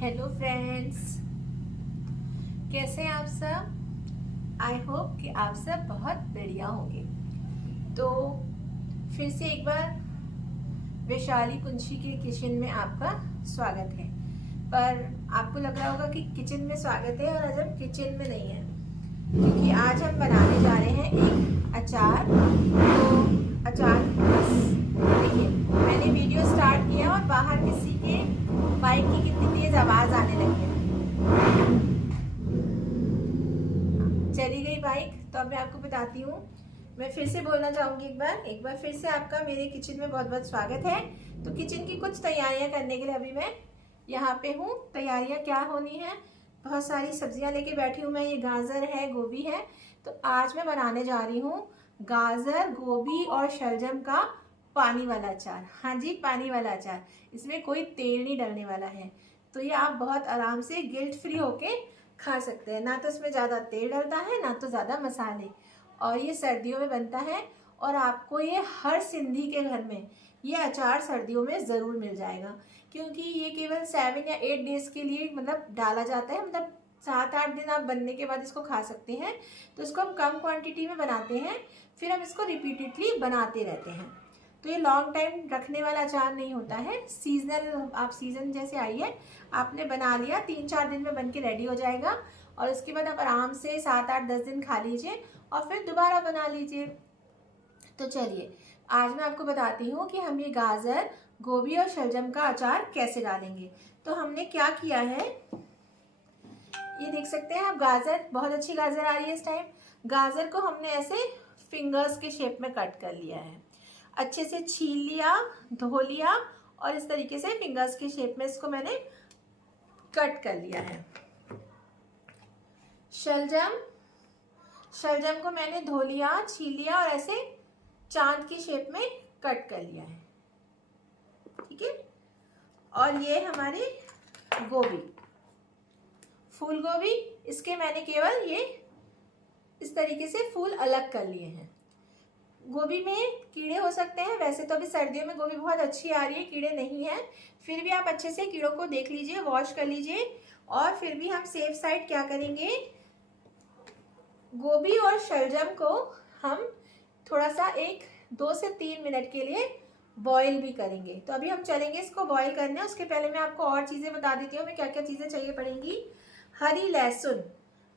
Hello friends, कैसे हैं आप सब। आई होप कि आप सब बहुत बढ़िया होंगे। तो फिर से एक बार वैशाली कुंशी के किचन में आपका स्वागत है। पर आपको लग रहा होगा कि किचन में स्वागत है और आज हम किचन में नहीं है, क्योंकि आज हम बनाने जा रहे हैं एक अचार। तो अचार देखिए, मैंने वीडियो स्टार्ट किया और बाहर किसी के बाइक की कितनी तेज आवाज आने लगी है। चली गई बाइक। तो अब मैं आपको बताती हूँ, मैं फिर से बोलना चाहूंगी एक बार फिर से आपका मेरे किचन में बहुत बहुत स्वागत है। तो किचन की कुछ तैयारियां करने के लिए अभी मैं यहाँ पे हूँ। तैयारियां क्या होनी है, बहुत सारी सब्जियां लेके बैठी हूँ मैं। ये गाजर है, गोभी है। तो आज मैं बनाने जा रही हूँ गाजर, गोभी और शलजम का पानी वाला अचार। हाँ जी, पानी वाला अचार। इसमें कोई तेल नहीं डलने वाला है। तो ये आप बहुत आराम से गिल्ट फ्री होके खा सकते हैं। ना तो इसमें ज़्यादा तेल डलता है, ना तो ज़्यादा मसाले। और ये सर्दियों में बनता है और आपको ये हर सिंधी के घर में ये अचार सर्दियों में ज़रूर मिल जाएगा, क्योंकि ये केवल 7 या 8 डेज के लिए मतलब डाला जाता है। मतलब 7-8 दिन आप बनने के बाद इसको खा सकते हैं। तो इसको हम कम क्वांटिटी में बनाते हैं, फिर हम इसको रिपीटेडली बनाते रहते हैं। तो ये लॉन्ग टाइम रखने वाला अचार नहीं होता है, सीजनल। आप सीजन जैसे आई है, आपने बना लिया, 3-4 दिन में बन के रेडी हो जाएगा। और उसके बाद आप आराम से 7-8-10 दिन खा लीजिए और फिर दोबारा बना लीजिए। तो चलिए, आज मैं आपको बताती हूँ कि हम ये गाजर, गोभी और शलजम का अचार कैसे डालेंगे। तो हमने क्या किया है, ये देख सकते हैं आप, गाजर बहुत अच्छी गाजर आ रही है इस टाइम। गाजर को हमने ऐसे फिंगर्स के शेप में कट कर लिया है, अच्छे से छील लिया, धो लिया और इस तरीके से फिंगर्स के शेप में इसको मैंने कट कर लिया है। शलजम को मैंने धो लिया, छील लिया और ऐसे चांद की शेप में कट कर लिया है, ठीक है। और ये हमारी गोभी, फूल गोभी, इसके मैंने केवल ये इस तरीके से फूल अलग कर लिए हैं। गोभी में कीड़े हो सकते हैं, वैसे तो अभी सर्दियों में गोभी बहुत अच्छी आ रही है, कीड़े नहीं है। फिर भी आप अच्छे से कीड़ों को देख लीजिए, वॉश कर लीजिए। और फिर भी हम सेफ साइड क्या करेंगे, गोभी और शलजम को हम थोड़ा सा 1-2 से 3 मिनट के लिए बॉईल भी करेंगे। तो अभी हम चलेंगे इसको बॉईल करने। उसके पहले मैं आपको और चीज़ें बता देती हूँ, मैं क्या क्या चीज़ें चाहिए पड़ेंगी। हरी लहसुन,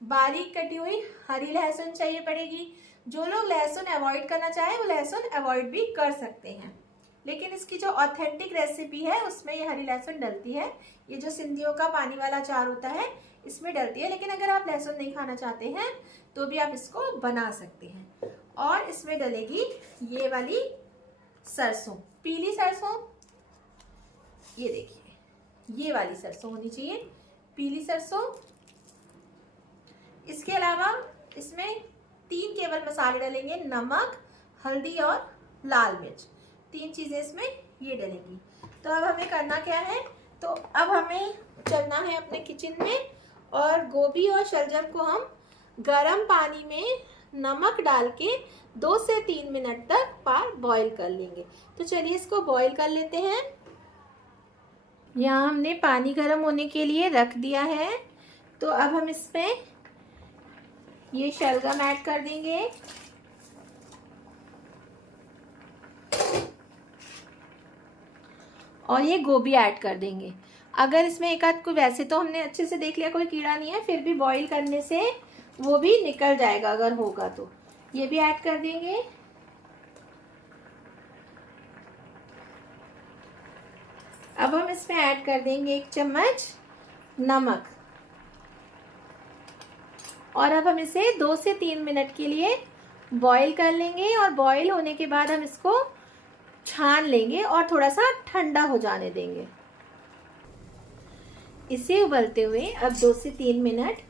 बारीक कटी हुई हरी लहसुन चाहिए पड़ेगी। जो लोग लहसुन अवॉइड करना चाहें वो लहसुन अवॉइड भी कर सकते हैं, लेकिन इसकी जो ऑथेंटिक रेसिपी है उसमें ये हरी लहसुन डलती है। ये जो सिंधियों का पानी वाला अचार होता है इसमें डलती है, लेकिन अगर आप लहसुन नहीं खाना चाहते हैं तो भी आप इसको बना सकते हैं। और इसमें डलेगी ये वाली सरसों, पीली सरसों, ये देखिए, ये वाली सरसों होनी चाहिए, पीली सरसों। इसके अलावा इसमें 3 केवल मसाले डलेंगे, नमक, हल्दी और लाल मिर्च। 3 चीज़ें इसमें ये डलेंगी। तो अब हमें करना क्या है, तो अब हमें चलना है अपने किचन में और गोभी और शलजम को हम गरम पानी में नमक डाल के 2 से 3 मिनट तक बॉईल कर लेंगे। तो चलिए इसको बॉईल कर लेते हैं। यहाँ हमने पानी गर्म होने के लिए रख दिया है। तो अब हम इसमें ये शलगम ऐड कर देंगे और ये गोभी ऐड कर देंगे। अगर इसमें एक आध कोई, वैसे तो हमने अच्छे से देख लिया कोई कीड़ा नहीं है, फिर भी बॉईल करने से वो भी निकल जाएगा अगर होगा तो। ये भी ऐड कर देंगे। अब हम इसमें ऐड कर देंगे 1 चम्मच नमक और अब हम इसे 2 से 3 मिनट के लिए बॉईल कर लेंगे। और बॉईल होने के बाद हम इसको छान लेंगे और थोड़ा सा ठंडा हो जाने देंगे। इसे उबलते हुए अब 2 से 3 मिनट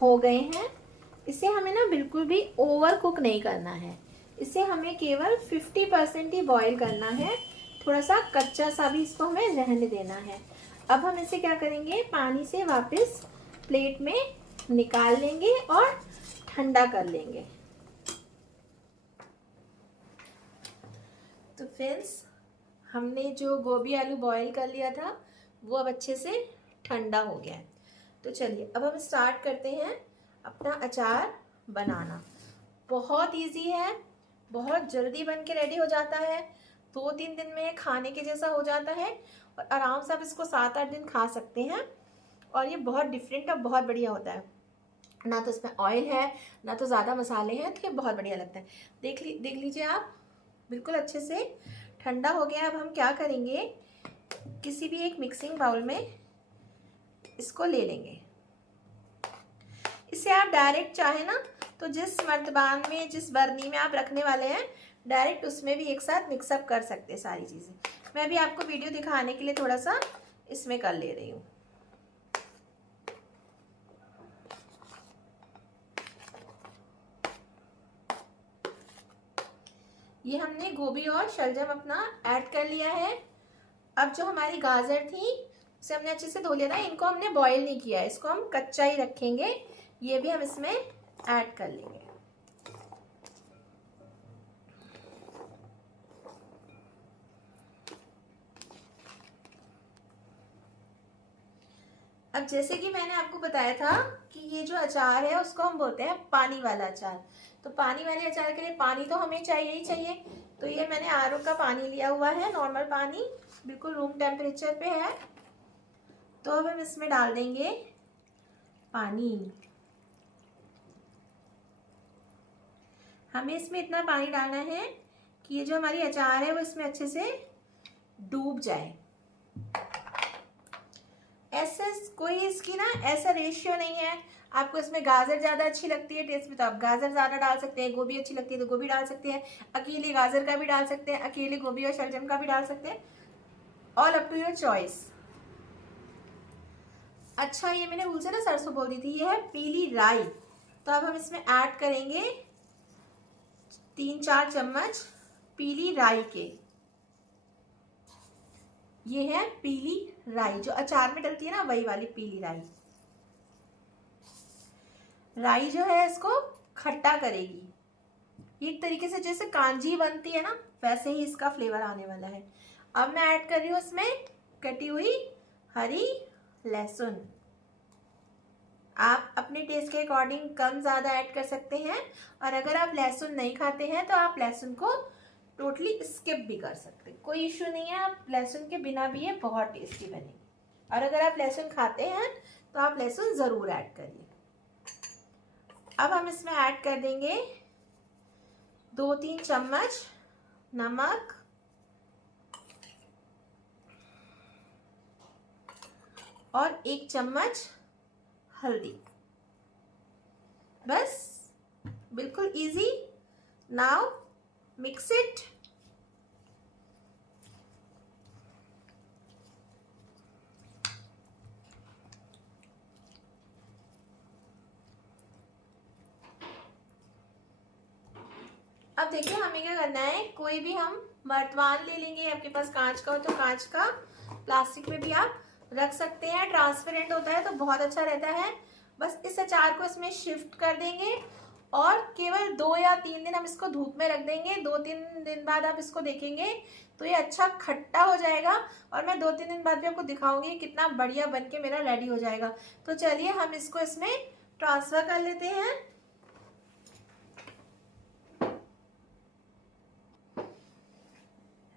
हो गए हैं। इसे हमें ना बिल्कुल भी ओवर कुक नहीं करना है, इसे हमें केवल 50% ही बॉईल करना है। थोड़ा सा कच्चा सा भी इसको हमें रहने देना है। अब हम इसे क्या करेंगे, पानी से वापस प्लेट में निकाल लेंगे और ठंडा कर लेंगे। तो फ्रेंड्स, हमने जो गोभी आलू बॉईल कर लिया था वो अब अच्छे से ठंडा हो गया है। तो चलिए अब हम स्टार्ट करते हैं अपना अचार बनाना। बहुत इजी है, बहुत जल्दी बन के रेडी हो जाता है, 2-3 दिन में खाने के जैसा हो जाता है और आराम से आप इसको 7-8 दिन खा सकते हैं। और ये बहुत डिफरेंट और बहुत बढ़िया होता है, ना तो इसमें ऑयल है ना तो ज़्यादा मसाले हैं, तो ये बहुत बढ़िया लगता है। देख लीजिए आप, बिल्कुल अच्छे से ठंडा हो गया। अब हम क्या करेंगे, किसी भी एक मिक्सिंग बाउल में इसको ले लेंगे। इसे आप डायरेक्ट चाहे ना तो जिस मर्तबान में, जिस बर्नी में आप रखने वाले हैं, डायरेक्ट उसमें भी एक साथ मिक्सअप कर सकते हैं सारी चीज़ें। मैं भी आपको वीडियो दिखाने के लिए थोड़ा सा इसमें कर ले रही हूँ। ये हमने गोभी और शलजम अपना ऐड कर लिया है। अब जो हमारी गाजर थी उसे हमने अच्छे से धो लिया था, इनको हमने बॉईल नहीं किया है, इसको हम कच्चा ही रखेंगे। ये भी हम इसमें ऐड कर लेंगे। अब जैसे कि मैंने आपको बताया था कि ये जो अचार है उसको हम बोलते हैं पानी वाला अचार। तो पानी वाले अचार के लिए पानी तो हमें चाहिए ही चाहिए। तो ये मैंने आरओ का पानी लिया हुआ है, नॉर्मल पानी, बिल्कुल रूम टेम्परेचर पे है। तो अब हम इसमें डाल देंगे पानी। हमें इसमें इतना पानी डालना है कि ये जो हमारी अचार है वो इसमें अच्छे से डूब जाए। ऐसे कोई इसकी ना ऐसा रेशियो नहीं है, आपको इसमें गाजर ज़्यादा अच्छी लगती है टेस्ट में तो आप गाजर ज़्यादा डाल सकते हैं, गोभी अच्छी लगती है तो गोभी डाल सकते हैं, अकेले गाजर का भी डाल सकते हैं, अकेले गोभी और शलजम का भी डाल सकते हैं, all up to your choice. अच्छा, ये मैंने भूल से ना सरसों बोल दी थी, ये है पीली राई। तो अब हम इसमें ऐड करेंगे 3-4 चम्मच पीली राई के। ये है पीली राई, जो अचार में डलती है ना, वही वाली पीली राई। राई जो है इसको खट्टा करेगी। एक तरीके से जैसे कांजी बनती है ना, वैसे ही इसका फ्लेवर आने वाला है। अब मैं ऐड कर रही हूँ इसमें कटी हुई हरी लहसुन। आप अपने टेस्ट के अकॉर्डिंग कम ज़्यादा ऐड कर सकते हैं, और अगर आप लहसुन नहीं खाते हैं तो आप लहसुन को टोटली स्किप भी कर सकते हैं, कोई इश्यू नहीं है। आप लहसुन के बिना भी ये बहुत टेस्टी बनेगी। और अगर आप लहसुन खाते हैं तो आप लहसुन ज़रूर ऐड करिए। अब हम इसमें ऐड कर देंगे 2-3 चम्मच नमक और 1 चम्मच हल्दी। बस, बिल्कुल इजी। Now mix it. अब देखिए हमें क्या करना है, कोई भी हम मर्तबान ले लेंगे, आपके पास कांच का हो तो कांच का, प्लास्टिक में भी आप रख सकते हैं, ट्रांसपेरेंट होता है तो बहुत अच्छा रहता है। बस इस अचार को इसमें शिफ्ट कर देंगे और केवल 2 या 3 दिन हम इसको धूप में रख देंगे। 2-3 दिन बाद आप इसको देखेंगे तो ये अच्छा खट्टा हो जाएगा, और मैं 2-3 दिन बाद भी आपको दिखाऊंगी कितना बढ़िया बन के मेरा रेडी हो जाएगा। तो चलिए हम इसको इसमें ट्रांसफर कर लेते हैं।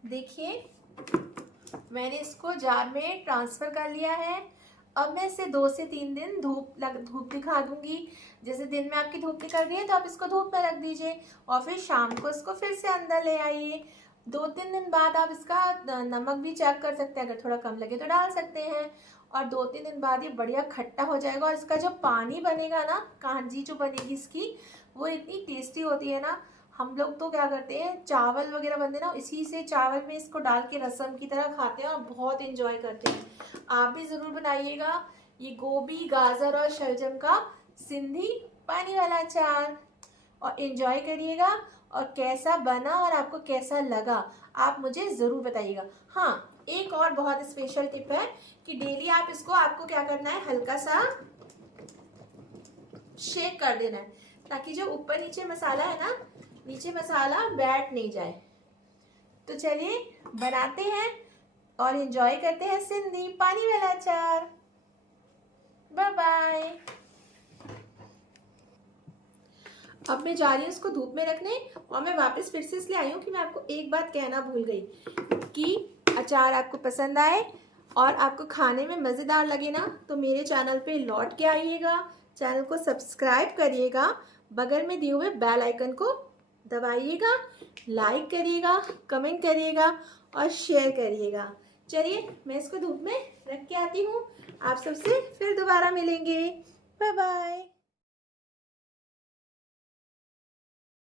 देखिए मैंने इसको जार में ट्रांसफर कर लिया है। अब मैं इसे 2 से 3 दिन धूप दिखा दूंगी। जैसे दिन में आपकी धूप निकल रही है तो आप इसको धूप में रख दीजिए, और फिर शाम को इसको फिर से अंदर ले आइए। 2-3 दिन बाद आप इसका नमक भी चेक कर सकते हैं, अगर थोड़ा कम लगे तो डाल सकते हैं। और 2-3 दिन बाद ये बढ़िया खट्टा हो जाएगा, और इसका जो पानी बनेगा ना, कांजी जो बनेगी इसकी, वो इतनी टेस्टी होती है ना। हम लोग तो क्या करते हैं, चावल वगैरह बनते हैं ना, इसी से चावल में इसको डाल के रसम की तरह खाते हैं और बहुत इंजॉय करते हैं। आप भी ज़रूर बनाइएगा ये गोभी, गाजर और शलजम का सिंधी पानी वाला अचार, और इंजॉय करिएगा। और कैसा बना और आपको कैसा लगा आप मुझे ज़रूर बताइएगा। हाँ, एक और बहुत स्पेशल टिप है कि डेली आप इसको, आपको क्या करना है, हल्का सा शेक कर देना है, ताकि जो ऊपर नीचे मसाला है ना, नीचे मसाला बैठ नहीं जाए। तो चलिए बनाते हैं और एंजॉय करते हैं सिंधी पानी वाला अचार। Bye bye. अब मैं जा रही हूँ इसको धूप में रखने, और मैं वापस फिर से इसलिए आई हूँ कि मैं आपको एक बात कहना भूल गई कि अचार आपको पसंद आए और आपको खाने में मज़ेदार लगे ना, तो मेरे चैनल पे लौट के आइएगा, चैनल को सब्सक्राइब करिएगा, बगल में दिए हुए बेल आइकन को दबाइएगा, लाइक करिएगा, कमेंट करिएगा और शेयर करिएगा। चलिए मैं इसको धूप में रख के आती हूँ, आप सबसे फिर दोबारा मिलेंगे। Bye bye.